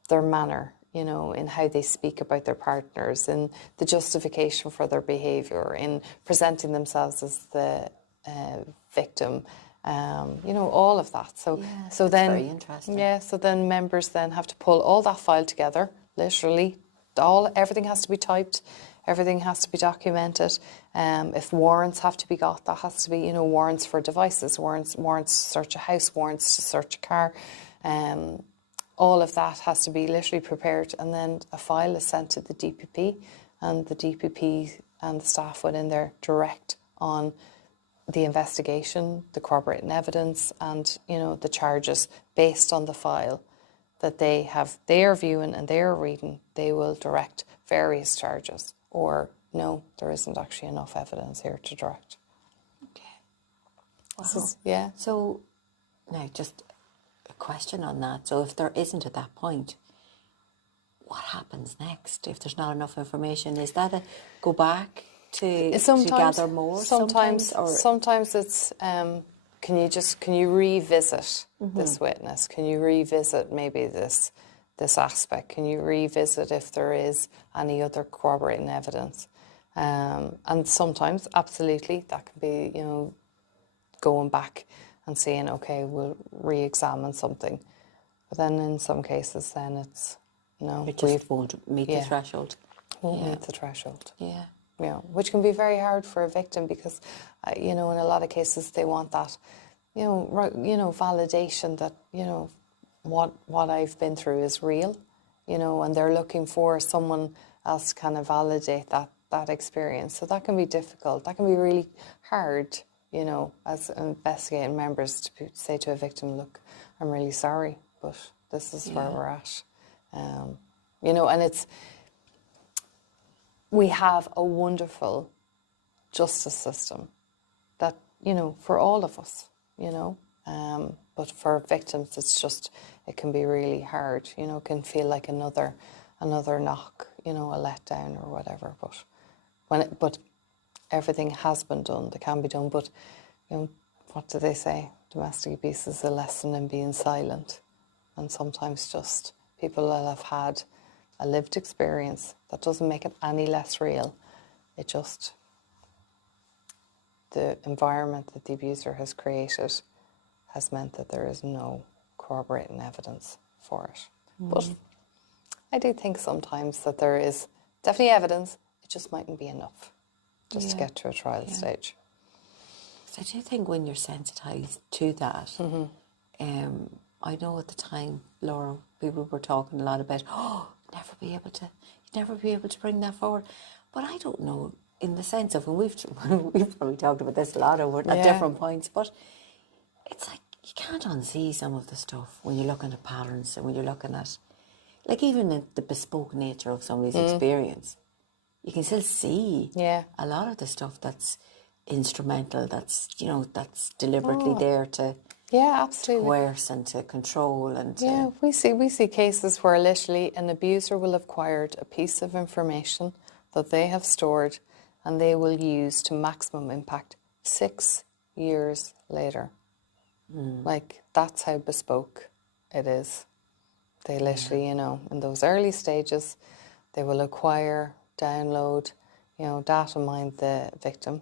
their manner, you know, in how they speak about their partners, in the justification for their behaviour, in presenting themselves as the victim, you know, all of that. So then, very interesting. Yeah, so then members then have to pull all that file together, literally. Everything has to be typed, everything has to be documented. If warrants have to be got, that has to be, you know, warrants for devices, warrants to search a house, warrants to search a car. All of that has to be literally prepared, and then a file is sent to the DPP, and the DPP and the staff within there direct on the investigation, the corroborating evidence, and, you know, the charges based on the file that they have their viewing and their reading, they will direct various charges, or no, there isn't actually enough evidence here to direct. Okay. Wow. Yeah. So now just a question on that. So if there isn't at that point, what happens next if there's not enough information? Is that a go back to gather more? Sometimes it's can you revisit this witness? Can you revisit maybe this aspect? Can you revisit if there is any other corroborating evidence? And sometimes, absolutely, that can be, you know, going back and saying, okay, we'll re-examine something. But then in some cases, then it's, no. It just won't meet the threshold. Won't meet the threshold. Yeah. Yeah, which can be very hard for a victim because, you know, in a lot of cases they want that, you know, validation that, you know, what I've been through is real, you know, and they're looking for someone else to kind of validate that experience. So that can be difficult. That can be really hard, you know, as investigating members to say to a victim, look, I'm really sorry, but this is where we're at. You know, and we have a wonderful justice system that, you know, for all of us, you know, but for victims, it can be really hard, you know, it can feel like another knock, you know, a letdown or whatever. But everything has been done, that can be done. But, you know, what do they say? Domestic abuse is a lesson in being silent. And sometimes just people will have had a lived experience. That doesn't make it any less real. It just, the environment that the abuser has created has meant that there is no corroborating evidence for it. But I do think sometimes that there is definitely evidence, it just mightn't be enough just to get to a trial stage. So I do think when you're sensitised to that, I know at the time, Laura, people were talking a lot about, you'd never be able to bring that forward. But I don't know, in the sense of, and we've probably talked about this a lot at different points, but it's like you can't unsee some of the stuff when you're looking at patterns and when you're looking at, like, even the bespoke nature of somebody's experience. You can still see a lot of the stuff that's instrumental, that's, you know, that's deliberately there to absolutely coerce and to control and we see cases where literally an abuser will have acquired a piece of information that they have stored and they will use to maximum impact 6 years later. Like, that's how bespoke it is. They literally, you know, in those early stages, they will acquire, download, you know, data mine the victim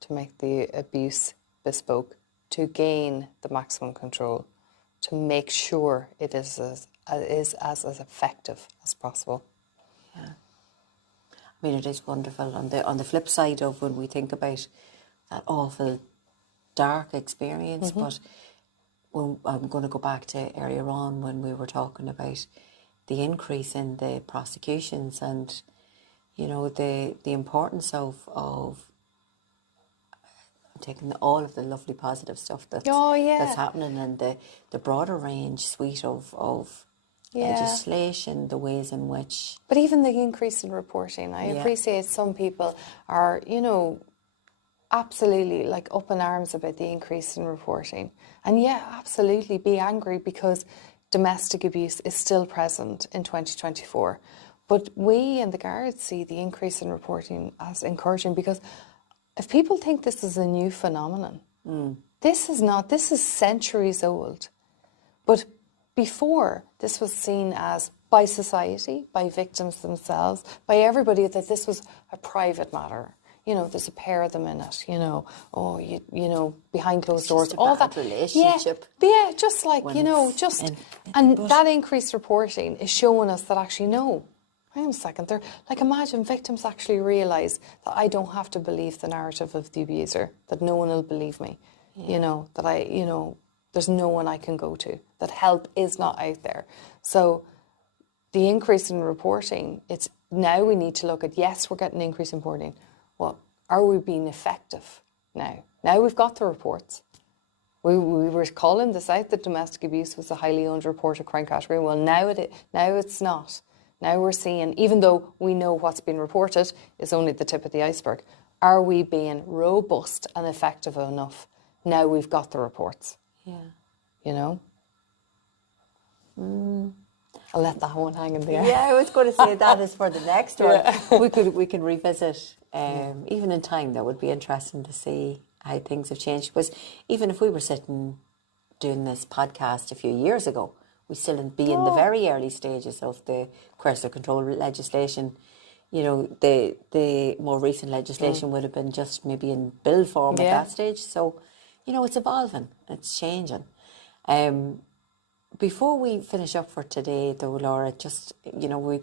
to make the abuse bespoke, to gain the maximum control, to make sure it is as effective as possible. Yeah. I mean, it is wonderful. On the flip side of when we think about that awful, dark experience, but when I'm going to go back to earlier on when we were talking about the increase in the prosecutions and, you know, the importance of taking all of the lovely positive stuff that's happening and the broader range suite of legislation, the ways in which... But even the increase in reporting, I appreciate some people are, you know, absolutely like up in arms about the increase in reporting. And absolutely be angry because domestic abuse is still present in 2024. But we in the Garda see the increase in reporting as encouraging because if people think this is a new phenomenon, this is not, this is centuries old. But before, this was seen as, by society, by victims themselves, by everybody, that this was a private matter. You know, there's a pair of them in it, you know, you know, behind closed doors, all that relationship. Yeah, just like, you know, and that increased reporting is showing us that actually, no, hang on a second, like, imagine victims actually realise that I don't have to believe the narrative of the abuser, that no one will believe me, you know, that you know, there's no one I can go to, that help is not out there. So the increase in reporting, it's now we need to look at, yes, we're getting an increase in reporting. Well, are we being effective now? Now we've got the reports. We were calling this out, that domestic abuse was a highly underreported crime category. Well, now it's not. Now we're seeing, even though we know what's been reported is only the tip of the iceberg, are we being robust and effective enough? Now we've got the reports. Yeah. You know? I'll let that one hang in the air. Yeah, I was going to say that is for the next one. We can revisit, even in time. That would be interesting to see how things have changed. Because even if we were sitting doing this podcast a few years ago, we still would be in the very early stages of the coercive control legislation. You know, the more recent legislation would have been just maybe in bill form at that stage. So, you know, it's evolving, it's changing. Before we finish up for today, though, Laura, just, you know,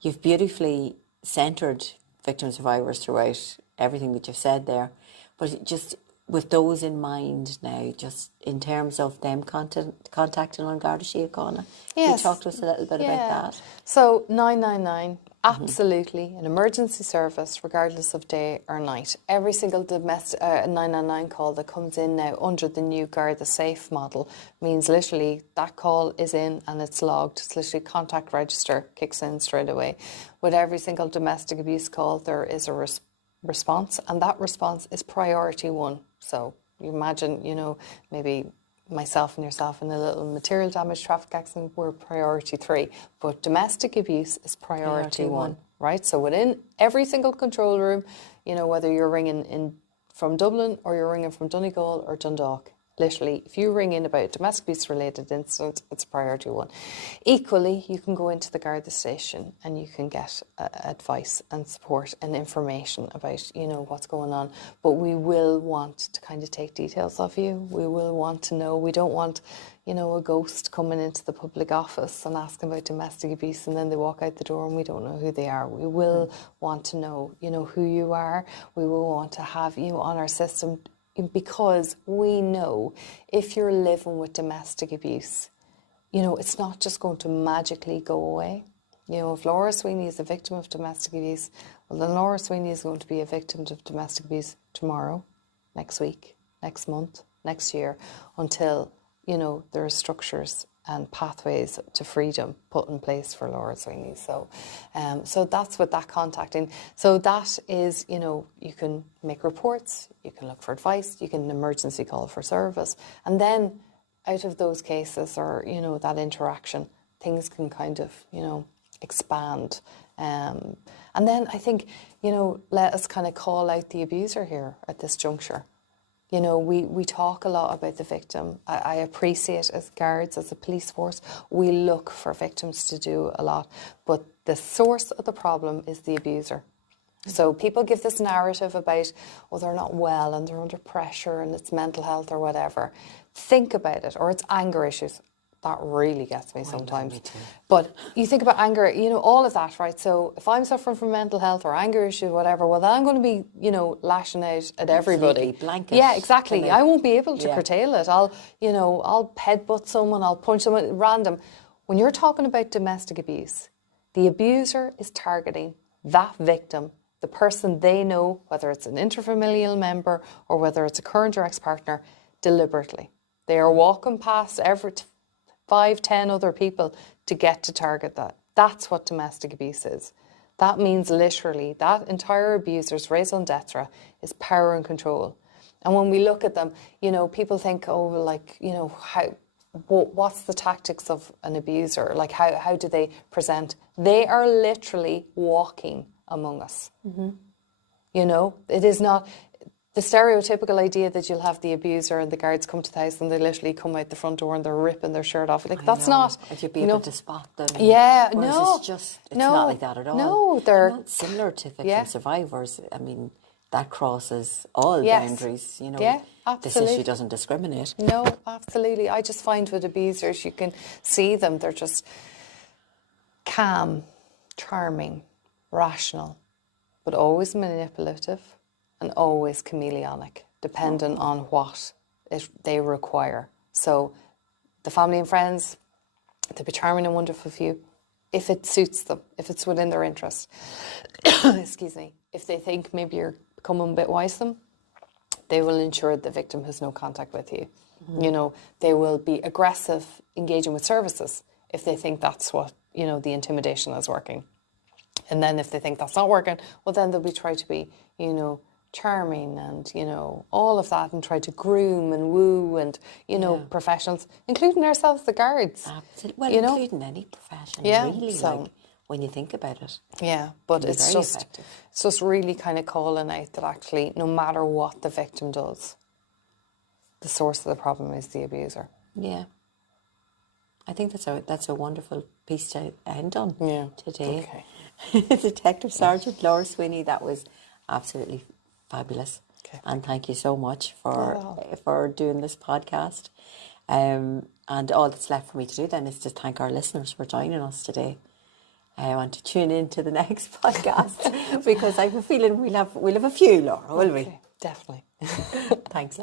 you've beautifully centred victim survivors throughout everything that you've said there. But just with those in mind now, just in terms of them contacting on Garda Síochána, can you talk to us a little bit about that? So 999, absolutely, an emergency service, regardless of day or night. Every single domestic 999 call that comes in now under the new Garda Safe model means literally that call is in and it's logged. It's literally contact register, kicks in straight away. With every single domestic abuse call, there is a response, and that response is priority one. So you imagine, you know, maybe myself and yourself in a little material damage traffic accident, we're priority 3, but domestic abuse is priority 1, right? So within every single control room, you know, whether you're ringing in from Dublin or you're ringing from Donegal or Dundalk, literally, if you ring in about a domestic abuse related incident, it's priority 1. Equally, you can go into the Garda station and you can get advice and support and information about, you know, what's going on. But we will want to kind of take details of you. We will want to know. We don't want, you know, a ghost coming into the public office and asking about domestic abuse and then they walk out the door and we don't know who they are. We will want to know, you know, who you are. We will want to have you on our system, because we know if you're living with domestic abuse, you know, it's not just going to magically go away. You know, if Laura Sweeney is a victim of domestic abuse, well, then Laura Sweeney is going to be a victim of domestic abuse tomorrow, next week, next month, next year, until, you know, there are structures and pathways to freedom put in place for Laura Sweeney. So so that's what that contacting. So that is, you know, you can make reports, you can look for advice, you can emergency call for service. And then out of those cases or, you know, that interaction, things can kind of, you know, expand. And then I think, you know, let us kind of call out the abuser here at this juncture. You know, we talk a lot about the victim. I appreciate as guards, as a police force, we look for victims to do a lot. But the source of the problem is the abuser. So people give this narrative about, oh, they're not well and they're under pressure and it's mental health or whatever. Think about it, or it's anger issues. That really gets me sometimes. Me too. But you think about anger, you know, all of that, right? So if I'm suffering from mental health or anger issues, whatever, well, then I'm going to be, you know, lashing out at everybody. Blanket. Yeah, exactly. I won't be able to curtail it. I'll headbutt someone, I'll punch someone, random. When you're talking about domestic abuse, the abuser is targeting that victim, the person they know, whether it's an interfamilial member or whether it's a current or ex-partner, deliberately. They are walking past every 5, 10 other people to get to target that. That's what domestic abuse is. That means literally that entire abuser's raison d'etre is power and control. And when we look at them, you know, people think, oh, like, you know, what's the tactics of an abuser? Like, how do they present? They are literally walking among us. Mm-hmm. You know, it is not the stereotypical idea that you'll have the abuser and the guards come to the house and they literally come out the front door and they're ripping their shirt off. Like, that's not... And you'd be able to spot them. Yeah, no. It's not like that at all. No, they're... Not similar to victim survivors. I mean, that crosses all boundaries, you know. Yeah, absolutely. This issue doesn't discriminate. No, absolutely. I just find with abusers, you can see them, they're just calm, charming, rational, but always manipulative and always chameleonic, depending on what they require. So the family and friends, they'll be charming and wonderful for you if it suits them, if it's within their interest. Excuse me. If they think maybe you're becoming a bit wise to them, They will ensure the victim has no contact with you. You know, they will be aggressive engaging with services if they think that's what, you know, the intimidation is working. And then if they think that's not working, well, then they'll be try to be, you know, charming and, you know, all of that, and try to groom and woo and, you know, professionals, including ourselves, the guards. Absolutely. Well, you know? including any profession, Yeah, really, so- like, when you think about it. Yeah, but be it's very just effective. it's just really kind of calling out that actually, no matter what the victim does, the source of the problem is the abuser. Yeah. I think that's a wonderful piece to end on today. Okay. Detective Sergeant Laura Sweeney, that was absolutely fabulous. Okay. And thank you so much for doing this podcast. And all that's left for me to do then is to thank our listeners for joining us today. I want to tune in to the next podcast because I have a feeling we'll have a few, Laura, will we? Definitely. Thanks.